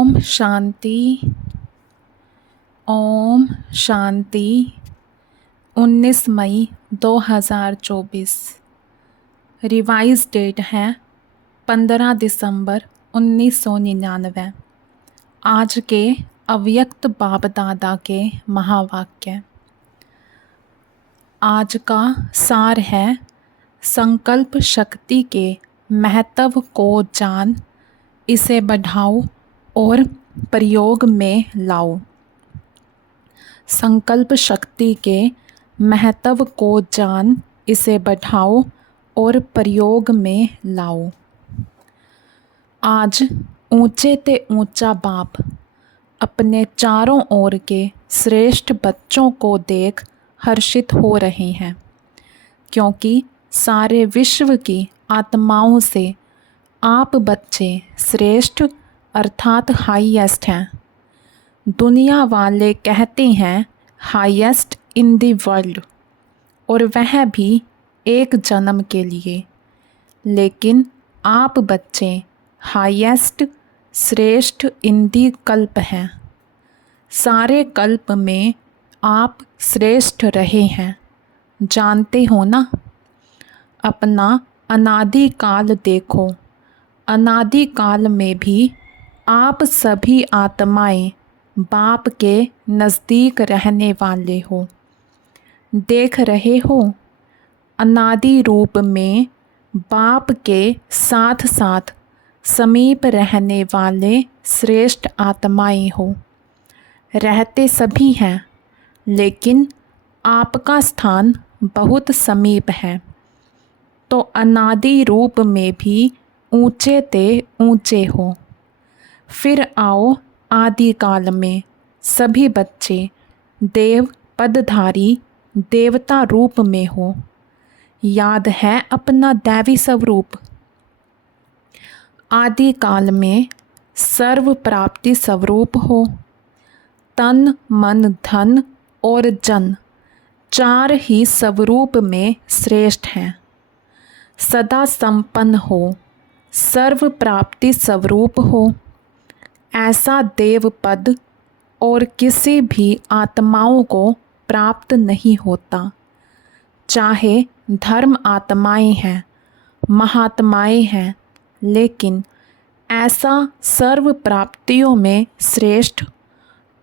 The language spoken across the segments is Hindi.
ओम शांति। ओम शांति। 19 मई 2024। रिवाइज डेट है 15 दिसंबर 1999। आज के अव्यक्त बाप दादा के महावाक्य। आज का सार है, संकल्प शक्ति के महत्व को जान, इसे बढ़ाओ और प्रयोग में लाओ। संकल्प शक्ति के महत्व को जान, इसे बढ़ाओ और प्रयोग में लाओ। आज ऊंचे ते ऊंचा बाप अपने चारों ओर के श्रेष्ठ बच्चों को देख हर्षित हो रहे हैं, क्योंकि सारे विश्व की आत्माओं से आप बच्चे श्रेष्ठ अर्थात हाईएस्ट हैं। दुनिया वाले कहते हैं हाईएस्ट इन द वर्ल्ड, और वह भी एक जन्म के लिए, लेकिन आप बच्चे हाईएस्ट श्रेष्ठ इन द कल्प हैं। सारे कल्प में आप श्रेष्ठ रहे हैं, जानते हो ना। अपना अनादि काल देखो, अनादि काल में भी आप सभी आत्माएं बाप के नज़दीक रहने वाले हो। देख रहे हो, अनादि रूप में बाप के साथ साथ समीप रहने वाले श्रेष्ठ आत्माएं हो। रहते सभी हैं, लेकिन आपका स्थान बहुत समीप है। तो अनादि रूप में भी ऊंचे ते ऊंचे हो। फिर आओ आदि काल में सभी बच्चे देव पदधारी देवता रूप में हो। याद है अपना दैवी स्वरूप। आदि काल में सर्व प्राप्ति स्वरूप हो। तन मन धन और जन चार ही स्वरूप में श्रेष्ठ हैं। सदा संपन्न हो, सर्व प्राप्ति स्वरूप हो। ऐसा देव पद और किसी भी आत्माओं को प्राप्त नहीं होता। चाहे धर्म आत्माएं हैं, महात्माएं हैं, लेकिन ऐसा सर्व प्राप्तियों में श्रेष्ठ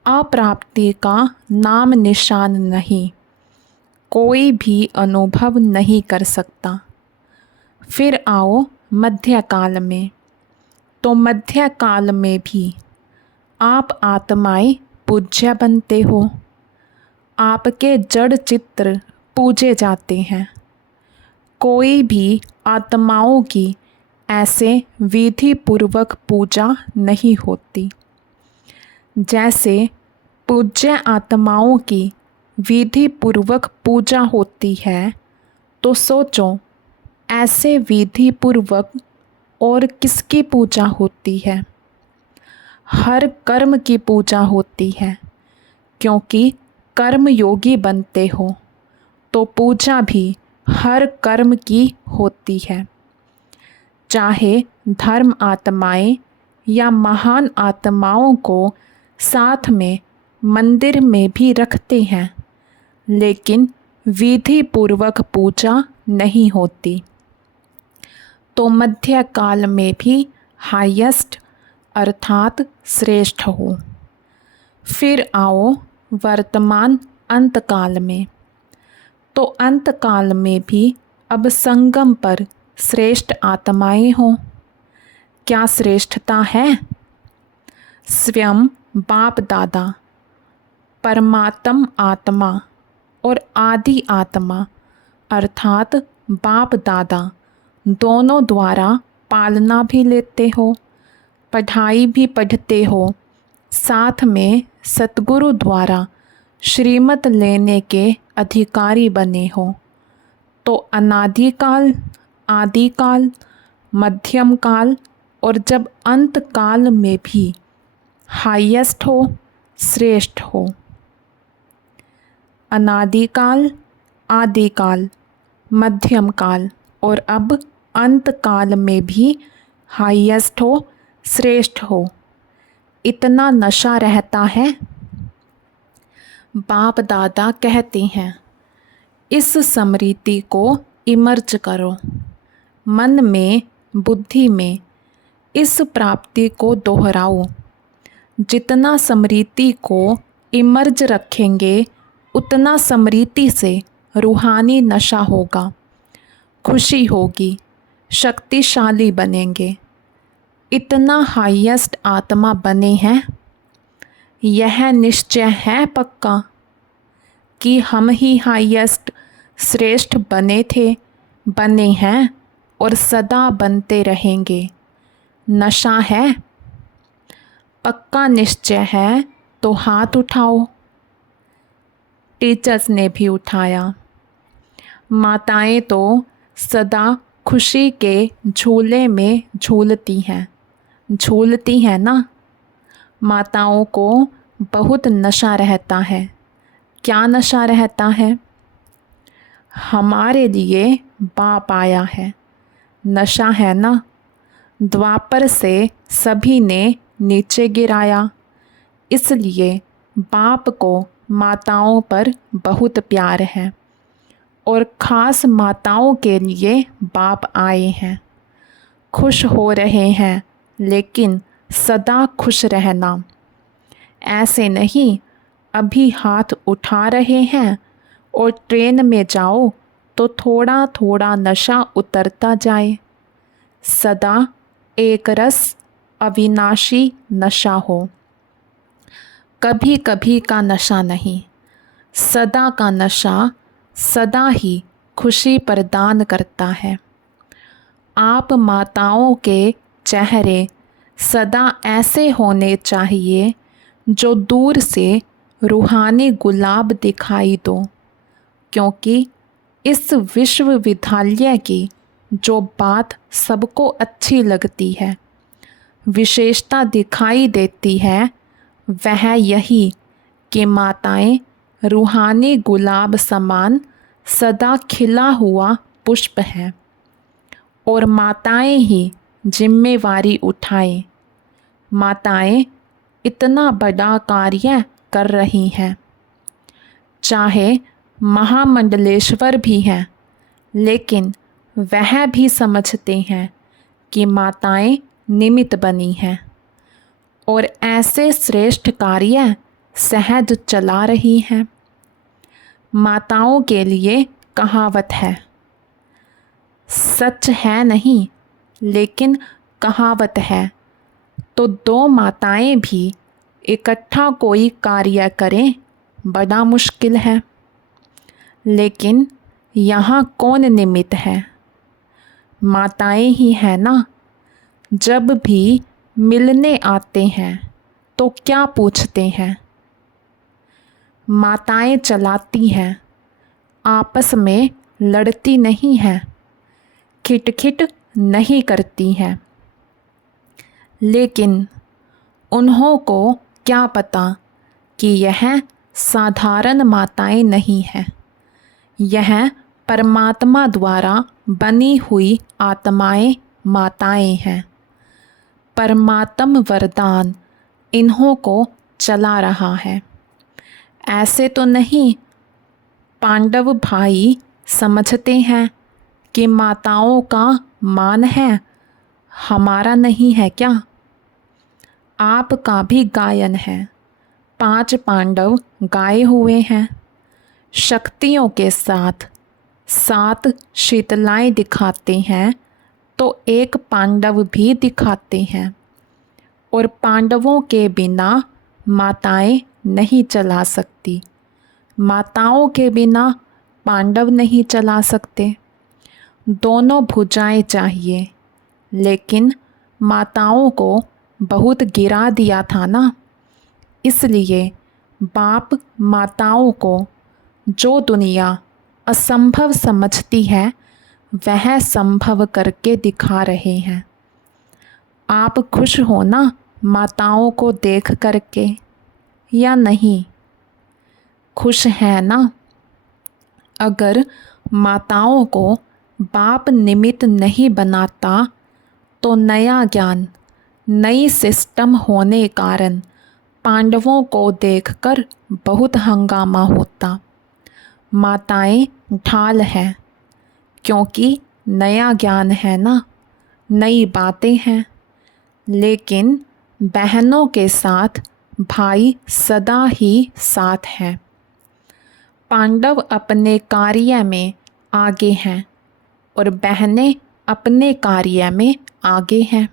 अप्राप्ति का नाम निशान नहीं, कोई भी अनुभव नहीं कर सकता। फिर आओ मध्य काल में। तो मध्य काल में भी आप आत्माएं पूज्य बनते हो। आपके जड़ चित्र पूजे जाते हैं। कोई भी आत्माओं की ऐसे विधि पूर्वक पूजा नहीं होती। जैसे पूज्य आत्माओं की विधि पूर्वक पूजा होती है, तो सोचो ऐसे विधि पूर्वक और किसकी पूजा होती है? हर कर्म की पूजा होती है, क्योंकि कर्म योगी बनते हो, तो पूजा भी हर कर्म की होती है। चाहे धर्म आत्माएं या महान आत्माओं को साथ में मंदिर में भी रखते हैं, लेकिन विधि पूर्वक पूजा नहीं होती। तो मध्य काल में भी हाईएस्ट अर्थात श्रेष्ठ हो। फिर आओ वर्तमान अंत काल में। तो अंत काल में भी अब संगम पर श्रेष्ठ आत्माएं हो। क्या श्रेष्ठता है? स्वयं बाप दादा परमात्म आत्मा और आदि आत्मा अर्थात बाप दादा दोनों द्वारा पालना भी लेते हो, पढ़ाई भी पढ़ते हो, साथ में सतगुरु द्वारा श्रीमत लेने के अधिकारी बने हो। तो अनादिकाल, आदिकाल, मध्यम काल और जब अंत काल में भी हाईएस्ट हो, श्रेष्ठ हो। अनादिकाल, आदिकाल, मध्यम काल और अब अंत काल में भी हाईएस्ट हो, श्रेष्ठ हो। इतना नशा रहता है। बाप दादा कहते हैं, इस स्मृति को इमर्ज करो, मन में बुद्धि में इस प्राप्ति को दोहराओ। जितना स्मृति को इमर्ज रखेंगे उतना स्मृति से रूहानी नशा होगा, खुशी होगी, शक्तिशाली बनेंगे। इतना हाईएस्ट आत्मा बने हैं, यह निश्चय है पक्का कि हम ही हाईएस्ट श्रेष्ठ बने थे, बने हैं और सदा बनते रहेंगे। नशा है, पक्का निश्चय है तो हाथ उठाओ। टीचर्स ने भी उठाया। माताएं तो सदा खुशी के झूले में झूलती हैं ना। माताओं को बहुत नशा रहता है। क्या नशा रहता है? हमारे लिए बाप आया है, नशा है ना। द्वापर से सभी ने नीचे गिराया, इसलिए बाप को माताओं पर बहुत प्यार है और ख़ास माताओं के लिए बाप आए हैं। खुश हो रहे हैं, लेकिन सदा खुश रहना। ऐसे नहीं अभी हाथ उठा रहे हैं और ट्रेन में जाओ तो थोड़ा थोड़ा नशा उतरता जाए। सदा एक रस अविनाशी नशा हो, कभी कभी का नशा नहीं। सदा का नशा सदा ही खुशी प्रदान करता है। आप माताओं के चेहरे सदा ऐसे होने चाहिए जो दूर से रूहानी गुलाब दिखाई दो, क्योंकि इस विश्वविद्यालय की जो बात सबको अच्छी लगती है, विशेषता दिखाई देती है, वह यही कि माताएं रूहानी गुलाब समान सदा खिला हुआ पुष्प हैं और माताएं ही जिम्मेवारी उठाएं। माताएं इतना बड़ा कार्य कर रही हैं। चाहे महामंडलेश्वर भी हैं, लेकिन वह भी समझते हैं कि माताएं निमित्त बनी हैं और ऐसे श्रेष्ठ कार्य सहज चला रही हैं। माताओं के लिए कहावत है, सच है नहीं लेकिन कहावत है, तो दो माताएं भी इकट्ठा कोई कार्य करें बड़ा मुश्किल है। लेकिन यहाँ कौन निमित्त है? माताएं ही हैं ना। जब भी मिलने आते हैं तो क्या पूछते हैं? माताएं चलाती हैं, आपस में लड़ती नहीं हैं, खिटखिट नहीं करती हैं। लेकिन उन्हों को क्या पता कि यह साधारण माताएं नहीं हैं, यह परमात्मा द्वारा बनी हुई आत्माएं माताएं हैं। परमात्म वरदान इन्हों को चला रहा है। ऐसे तो नहीं पांडव भाई समझते हैं कि माताओं का मान है, हमारा नहीं है क्या? आपका भी गायन है। 5 पांडव गाए हुए हैं। शक्तियों के साथ 7 शीतलाएं दिखाते हैं तो एक पांडव भी दिखाते हैं, और पांडवों के बिना माताएं नहीं चला सकती, माताओं के बिना पांडव नहीं चला सकते। दोनों भुजाएं चाहिए, लेकिन माताओं को बहुत गिरा दिया था ना। इसलिए बाप माताओं को जो दुनिया असंभव समझती है वह संभव करके दिखा रहे हैं। आप खुश हो ना माताओं को देख करके, या नहीं? खुश है ना? अगर माताओं को बाप निमित्त नहीं बनाता तो नया ज्ञान, नई सिस्टम होने कारण पांडवों को देखकर बहुत हंगामा होता। माताएं ढाल हैं, क्योंकि नया ज्ञान है ना, नई बातें हैं। लेकिन बहनों के साथ भाई सदा ही साथ हैं। पांडव अपने कार्य में आगे हैं और बहनें अपने कार्य में आगे हैं।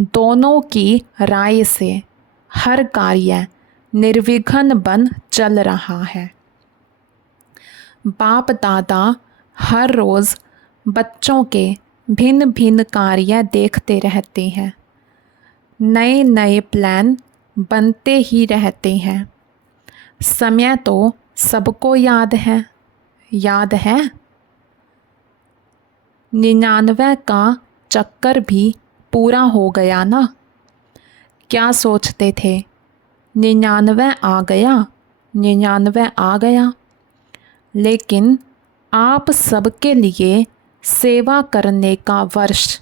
दोनों की राय से हर कार्य निर्विघ्न बन चल रहा है। बाप दादा हर रोज़ बच्चों के भिन्न भिन्न कार्य देखते रहते हैं। नए नए प्लान बनते ही रहते हैं। समय तो सबको याद है। 99 का चक्कर भी पूरा हो गया ना। क्या सोचते थे 99 आ गया, 99 आ गया। लेकिन आप सबके लिए सेवा करने का वर्ष,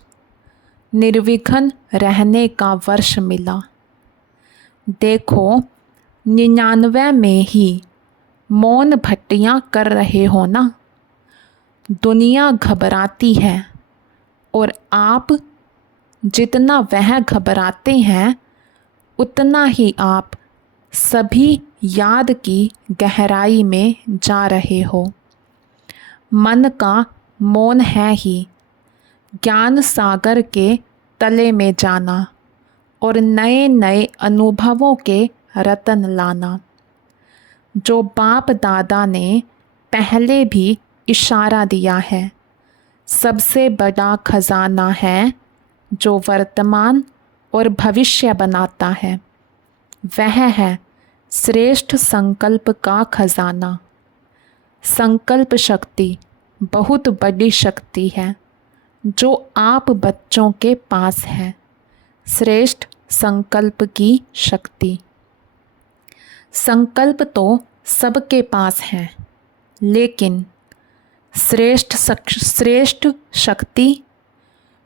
निर्विघ्न रहने का वर्ष मिला। देखो 99 में ही मौन भट्टियाँ कर रहे हो ना। दुनिया घबराती है और आप जितना वह घबराते हैं उतना ही आप सभी याद की गहराई में जा रहे हो। मन का मौन है ही ज्ञान सागर के तले में जाना और नए नए अनुभवों के रतन लाना। जो बाप दादा ने पहले भी इशारा दिया है, सबसे बड़ा खजाना है जो वर्तमान और भविष्य बनाता है, वह है श्रेष्ठ संकल्प का खजाना। संकल्प शक्ति बहुत बड़ी शक्ति है जो आप बच्चों के पास है। श्रेष्ठ संकल्प की शक्ति। संकल्प तो सबके पास है, लेकिन श्रेष्ठ शक्ति,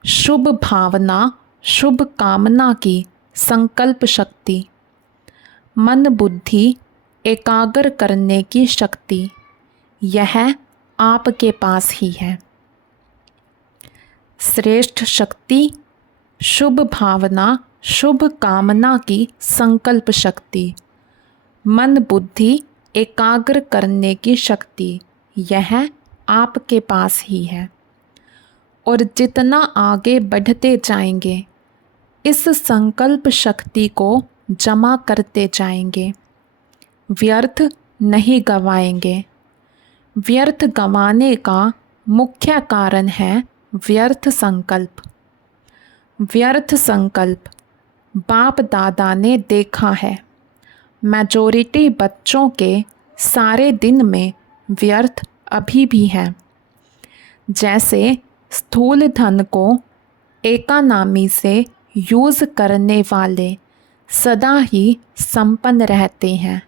शुभ भावना, शुभ कामना की संकल्प शक्ति, मन बुद्धि एकाग्र करने की शक्ति, यह आपके पास ही है। श्रेष्ठ शक्ति, शुभ भावना, शुभ कामना की संकल्प शक्ति, मन बुद्धि एकाग्र करने की शक्ति, यह आपके पास ही है। और जितना आगे बढ़ते जाएंगे, इस संकल्प शक्ति को जमा करते जाएंगे, व्यर्थ नहीं गवाएंगे। व्यर्थ गंवाने का मुख्य कारण है व्यर्थ संकल्प। व्यर्थ संकल्प बाप दादा ने देखा है। मेजॉरिटी बच्चों के सारे दिन में व्यर्थ अभी भी है। जैसे स्थूल धन को एकानामी से यूज़ करने वाले सदा ही संपन्न रहते हैं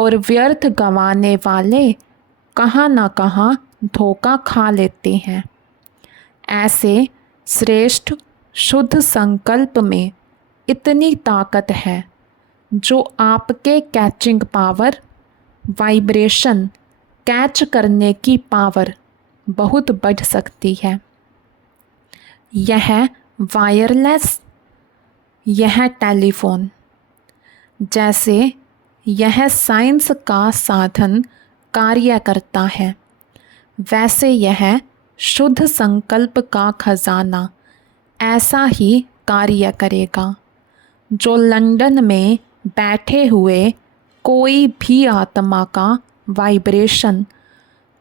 और व्यर्थ गंवाने वाले कहाँ ना कहाँ धोखा खा लेते हैं। ऐसे श्रेष्ठ शुद्ध संकल्प में इतनी ताकत है जो आपके कैचिंग पावर, वाइब्रेशन कैच करने की पावर बहुत बढ़ सकती है। यह वायरलेस, यह टेलीफोन, जैसे यह साइंस का साधन कार्य करता है, वैसे यह शुद्ध संकल्प का खजाना ऐसा ही कार्य करेगा। जो लंदन में बैठे हुए कोई भी आत्मा का वाइब्रेशन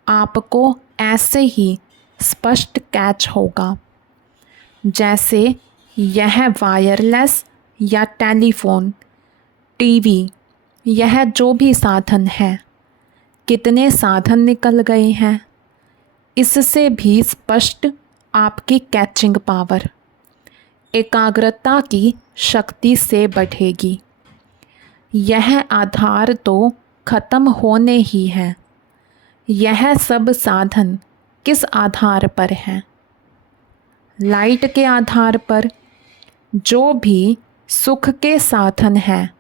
आपको ऐसे ही स्पष्ट कैच होगा। जैसे यह वायरलेस या टेलीफोन, टीवी, यह जो भी साधन है, कितने साधन निकल गए हैं, इससे भी स्पष्ट आपकी कैचिंग पावर, एकाग्रता की शक्ति से बढ़ेगी। यह आधार तो खत्म होने ही है। यह सब साधन किस आधार पर हैं? लाइट के आधार पर, जो भी सुख के साधन हैं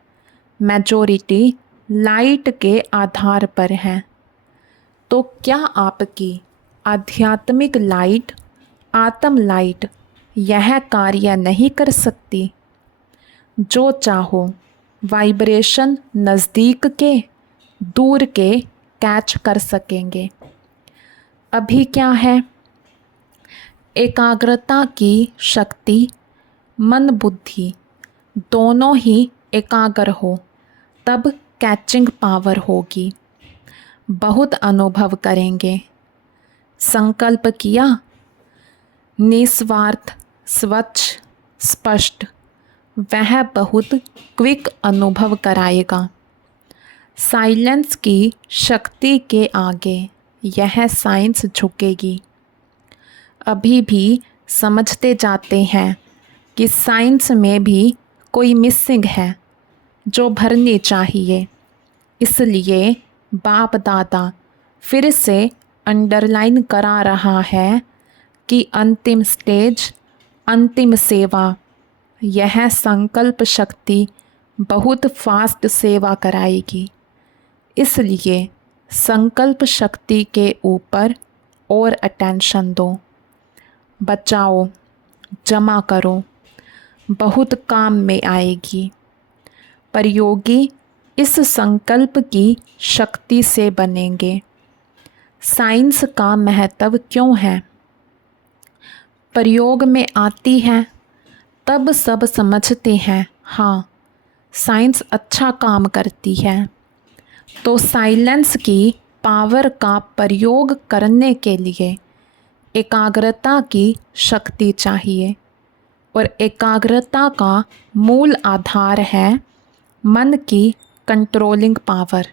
मेजॉरिटी लाइट के आधार पर है, तो क्या आपकी आध्यात्मिक लाइट आत्म लाइट यह कार्य नहीं कर सकती? जो चाहो वाइब्रेशन नज़दीक के दूर के कैच कर सकेंगे। अभी क्या है, एकाग्रता की शक्ति मन बुद्धि दोनों ही एकाग्र हो तब कैचिंग पावर होगी। बहुत अनुभव करेंगे। संकल्प किया, निस्वार्थ स्वच्छ स्पष्ट, वह बहुत क्विक अनुभव कराएगा। साइलेंस की शक्ति के आगे यह साइंस झुकेगी। अभी भी समझते जाते हैं कि साइंस में भी कोई मिसिंग है जो भरनी चाहिए। इसलिए बाप दादा फिर से अंडरलाइन करा रहा है कि अंतिम स्टेज, अंतिम सेवा, यह संकल्प शक्ति बहुत फास्ट सेवा कराएगी। इसलिए संकल्प शक्ति के ऊपर और अटेंशन दो, बचाओ, जमा करो, बहुत काम में आएगी। पर योगी इस संकल्प की शक्ति से बनेंगे। साइंस का महत्व क्यों है? प्रयोग में आती है तब सब समझते हैं, हाँ साइंस अच्छा काम करती है। तो साइलेंस की पावर का प्रयोग करने के लिए एकाग्रता की शक्ति चाहिए, और एकाग्रता का मूल आधार है मन की कंट्रोलिंग पावर,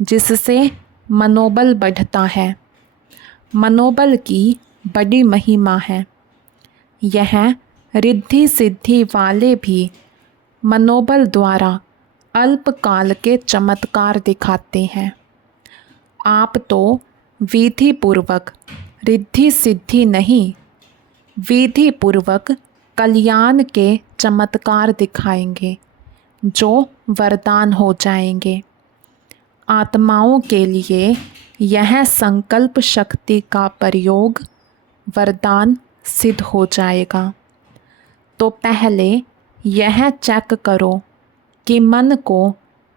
जिससे मनोबल बढ़ता है। मनोबल की बड़ी महिमा है। यह रिद्धि सिद्धि वाले भी मनोबल द्वारा अल्पकाल के चमत्कार दिखाते हैं। आप तो विधि पूर्वक रिद्धि सिद्धि नहीं, विधि पूर्वक कल्याण के चमत्कार दिखाएंगे जो वरदान हो जाएंगे। आत्माओं के लिए यह संकल्प शक्ति का प्रयोग वरदान सिद्ध हो जाएगा। तो पहले यह चेक करो कि मन को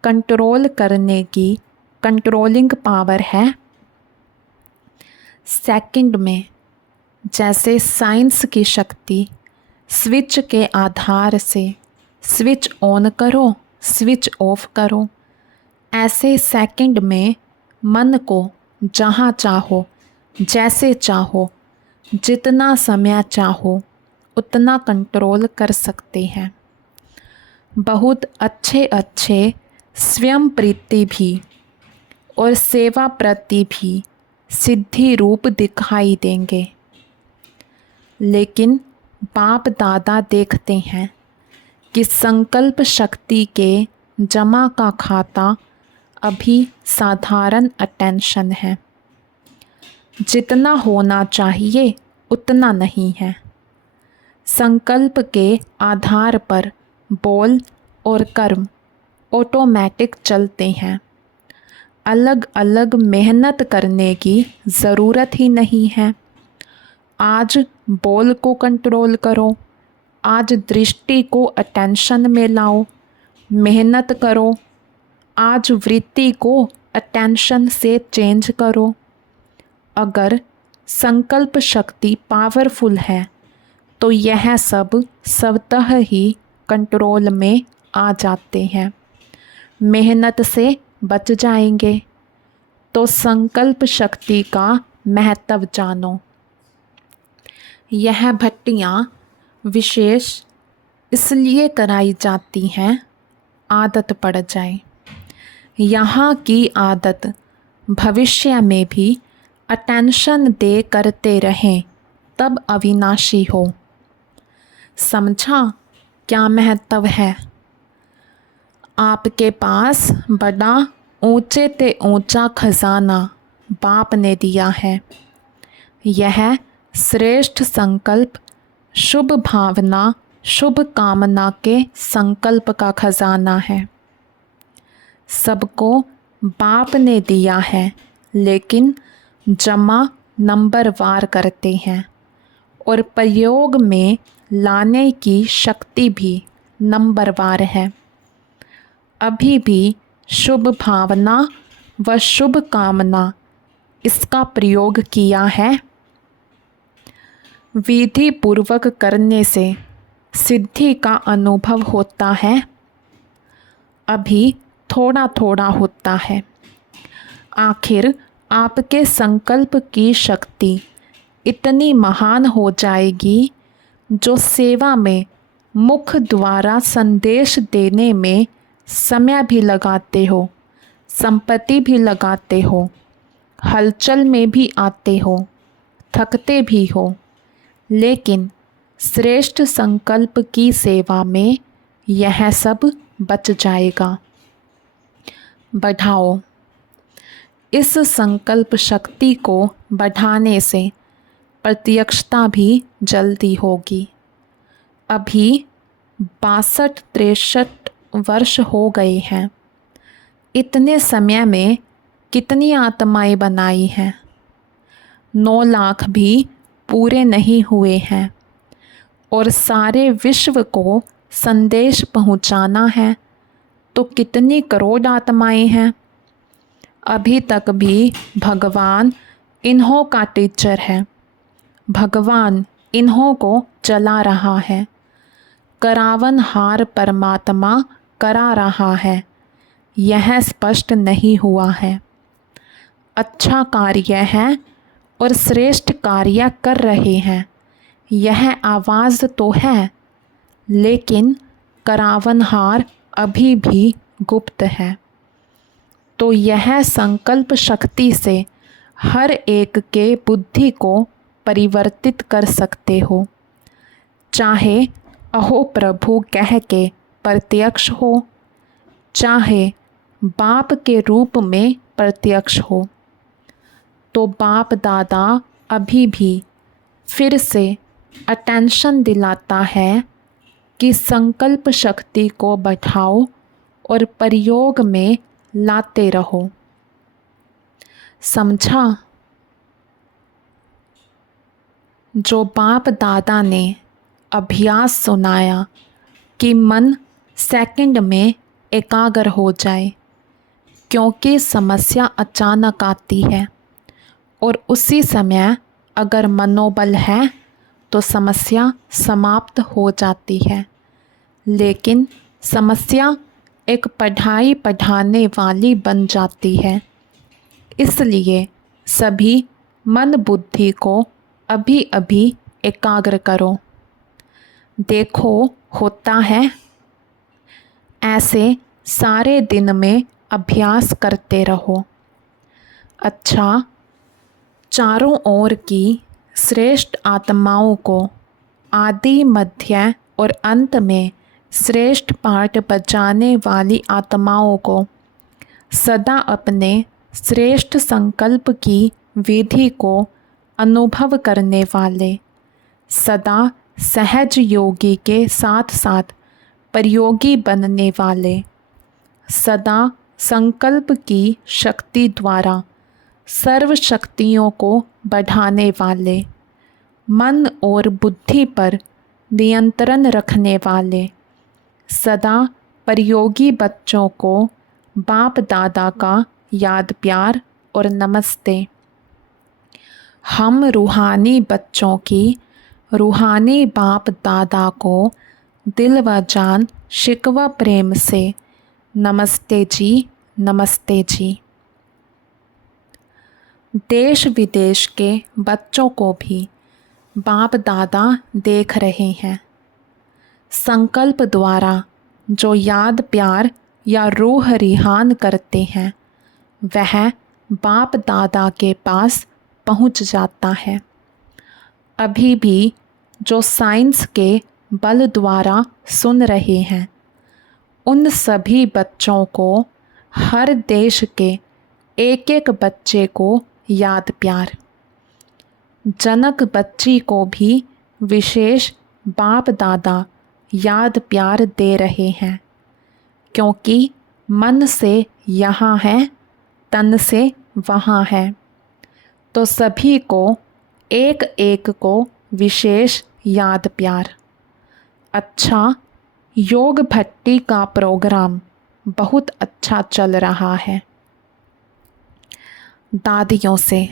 कंट्रोल करने की कंट्रोलिंग पावर है। सेकंड में जैसे साइंस की शक्ति स्विच के आधार से स्विच ऑन करो, स्विच ऑफ करो, ऐसे सेकंड में मन को जहाँ चाहो, जैसे चाहो, जितना समय चाहो उतना कंट्रोल कर सकते हैं। बहुत अच्छे अच्छे स्वयं प्रीति भी और सेवा प्रति भी सिद्धि रूप दिखाई देंगे। लेकिन बाप दादा देखते हैं कि संकल्प शक्ति के जमा का खाता अभी साधारण अटेंशन है। जितना होना चाहिए उतना नहीं है। संकल्प के आधार पर बोल और कर्म ऑटोमेटिक चलते हैं। अलग अलग मेहनत करने की ज़रूरत ही नहीं है। आज बोल को कंट्रोल करो, आज दृष्टि को अटेंशन में लाओ, मेहनत करो, आज वृत्ति को अटेंशन से चेंज करो। अगर संकल्प शक्ति पावरफुल है तो यह सब स्वतः ही कंट्रोल में आ जाते हैं, मेहनत से बच जाएंगे। तो संकल्प शक्ति का महत्व जानो। यह भट्टियाँ विशेष इसलिए कराई जाती हैं आदत पड़ जाए। यहाँ की आदत भविष्य में भी अटेंशन दे करते रहें तब अविनाशी हो। समझा क्या महत्व है? आपके पास बड़ा ऊंचे ते ऊंचा खजाना बाप ने दिया है। यह श्रेष्ठ संकल्प, शुभ भावना, शुभ कामना के संकल्प का खजाना है। सबको बाप ने दिया है, लेकिन जमा नंबरवार करते हैं और प्रयोग में लाने की शक्ति भी नंबरवार है। अभी भी शुभ भावना व शुभ कामना इसका प्रयोग किया है। विधि पूर्वक करने से सिद्धि का अनुभव होता है, अभी थोड़ा थोड़ा होता है। आखिर आपके संकल्प की शक्ति इतनी महान हो जाएगी, जो सेवा में मुख द्वारा संदेश देने में समय भी लगाते हो, संपत्ति भी लगाते हो, हलचल में भी आते हो, थकते भी हो, लेकिन श्रेष्ठ संकल्प की सेवा में यह सब बच जाएगा। बढ़ाओ। इस संकल्प शक्ति को बढ़ाने से प्रत्यक्षता भी जल्दी होगी। अभी 62-63 वर्ष हो गए हैं। इतने समय में कितनी आत्माएं बनाई हैं? 9 लाख भी पूरे नहीं हुए हैं और सारे विश्व को संदेश पहुंचाना है तो कितनी करोड़ आत्माएं हैं। अभी तक भी भगवान इन्हों का टीचर है, भगवान इन्हों को चला रहा है, करावनहार परमात्मा करा रहा है, यह स्पष्ट नहीं हुआ है। अच्छा कार्य है और श्रेष्ठ कार्य कर रहे हैं, यह आवाज़ तो है, लेकिन करावनहार अभी भी गुप्त है। तो यह संकल्प शक्ति से हर एक के बुद्धि को परिवर्तित कर सकते हो, चाहे अहो प्रभु कह के प्रत्यक्ष हो, चाहे बाप के रूप में प्रत्यक्ष हो। तो बाप दादा अभी भी फिर से अटेंशन दिलाता है कि संकल्प शक्ति को बढ़ाओ और प्रयोग में लाते रहो। समझा? जो बाप दादा ने अभ्यास सुनाया कि मन सेकंड में एकाग्र हो जाए, क्योंकि समस्या अचानक आती है और उसी समय अगर मनोबल है तो समस्या समाप्त हो जाती है। लेकिन समस्या एक पढ़ाई पढ़ाने वाली बन जाती है। इसलिए सभी मन बुद्धि को अभी अभी एकाग्र करो। देखो होता है। ऐसे सारे दिन में अभ्यास करते रहो। अच्छा, चारों ओर की श्रेष्ठ आत्माओं को आदि मध्य और अंत में श्रेष्ठ पाठ बजाने वाली आत्माओं को सदा अपने श्रेष्ठ संकल्प की विधि को अनुभव करने वाले, सदा सहज योगी के साथ साथ प्रयोगी बनने वाले, सदा संकल्प की शक्ति द्वारा सर्व शक्तियों को बढ़ाने वाले, मन और बुद्धि पर नियंत्रण रखने वाले, सदा प्रयोगी बच्चों को बाप दादा का याद प्यार और नमस्ते। हम रूहानी बच्चों की रूहानी बाप दादा को दिल व जान शिकवा प्रेम से नमस्ते जी, नमस्ते जी। देश विदेश के बच्चों को भी बाप दादा देख रहे हैं। संकल्प द्वारा जो याद प्यार या रूह रिहान करते हैं, वह बाप दादा के पास पहुंच जाता है। अभी भी जो साइंस के बल द्वारा सुन रहे हैं, उन सभी बच्चों को, हर देश के एक एक बच्चे को याद प्यार। जनक बच्ची को भी विशेष बाप दादा याद प्यार दे रहे हैं, क्योंकि मन से यहाँ है, तन से वहाँ है। तो सभी को एक एक को विशेष याद प्यार। अच्छा, योग भट्टी का प्रोग्राम बहुत अच्छा चल रहा है। दादियों से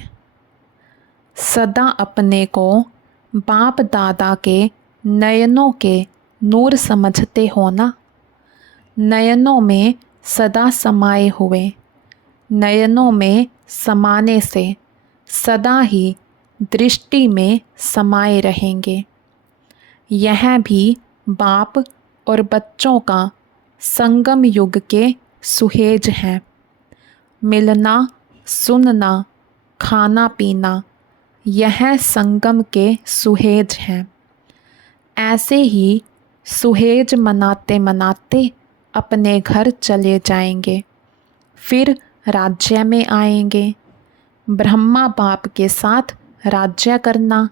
सदा अपने को बाप दादा के नयनों के नूर समझते हो ना। नयनों में सदा समाये हुए, नयनों में समाने से सदा ही दृष्टि में समाये रहेंगे। यह भी बाप और बच्चों का संगम युग के सुहेज हैं। मिलना, सुनना, खाना पीना, यह संगम के सुहेज हैं। ऐसे ही सुहेज मनाते मनाते अपने घर चले जाएंगे, फिर राज्य में आएंगे। ब्रह्मा बाप के साथ राज्य करना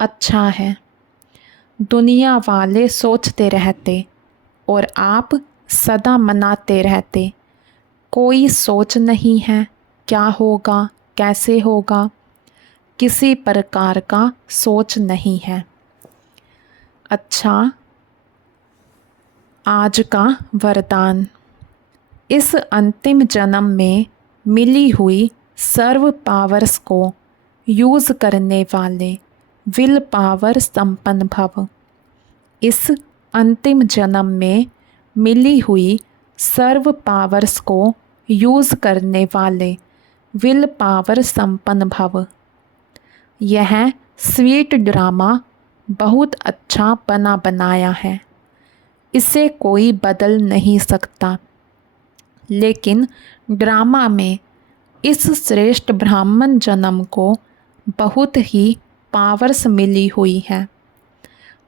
अच्छा है। दुनिया वाले सोचते रहते और आप सदा मनाते रहते, कोई सोच नहीं है क्या होगा, कैसे होगा, किसी प्रकार का सोच नहीं है। अच्छा, आज का वरदान। इस अंतिम जन्म में मिली हुई सर्व पावर्स को यूज़ करने वाले विल पावर संपन्न भव। इस अंतिम जन्म में मिली हुई सर्व पावर्स को यूज़ करने वाले विल पावर संपन्न भव। यह स्वीट ड्रामा बहुत अच्छा बना बनाया है, इसे कोई बदल नहीं सकता। लेकिन ड्रामा में इस श्रेष्ठ ब्राह्मण जन्म को बहुत ही पावर्स मिली हुई है।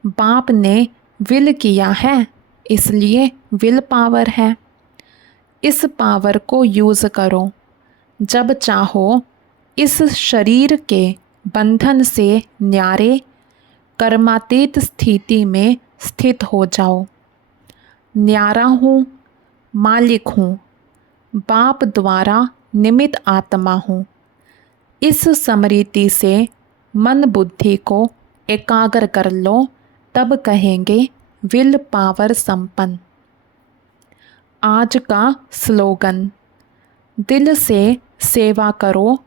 बाप ने विल किया है, इसलिए विल पावर है। इस पावर को यूज़ करो। जब चाहो इस शरीर के बंधन से न्यारे कर्मातीत स्थिति में स्थित हो जाओ। न्यारा हूँ, मालिक हूँ, बाप द्वारा निमित्त आत्मा हूँ। इस स्मृति से मन बुद्धि को एकाग्र कर लो, तब कहेंगे विल पावर संपन्न। आज का स्लोगन। दिल से सेवा करो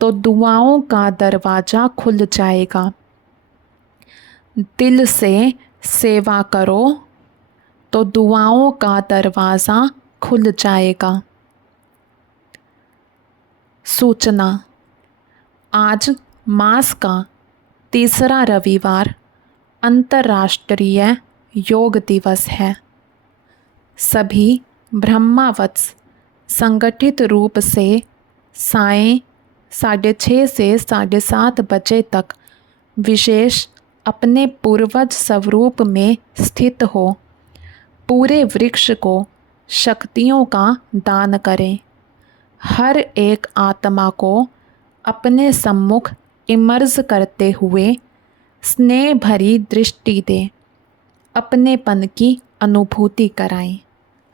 तो दुआओं का दरवाज़ा खुल जाएगा। दिल से सेवा करो तो दुआओं का दरवाज़ा खुल जाएगा। सूचना। आज मास का तीसरा रविवार अंतर्राष्ट्रीय योग दिवस है। सभी ब्रह्मावत्स संगठित रूप से सायं 6:30 से 7:30 बजे तक विशेष अपने पूर्वज स्वरूप में स्थित हो पूरे वृक्ष को शक्तियों का दान करें। हर एक आत्मा को अपने सम्मुख इमर्ज करते हुए स्नेह भरी दृष्टि दें, अपनेपन की अनुभूति कराएं।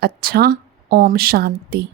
अच्छा, ओम शांति।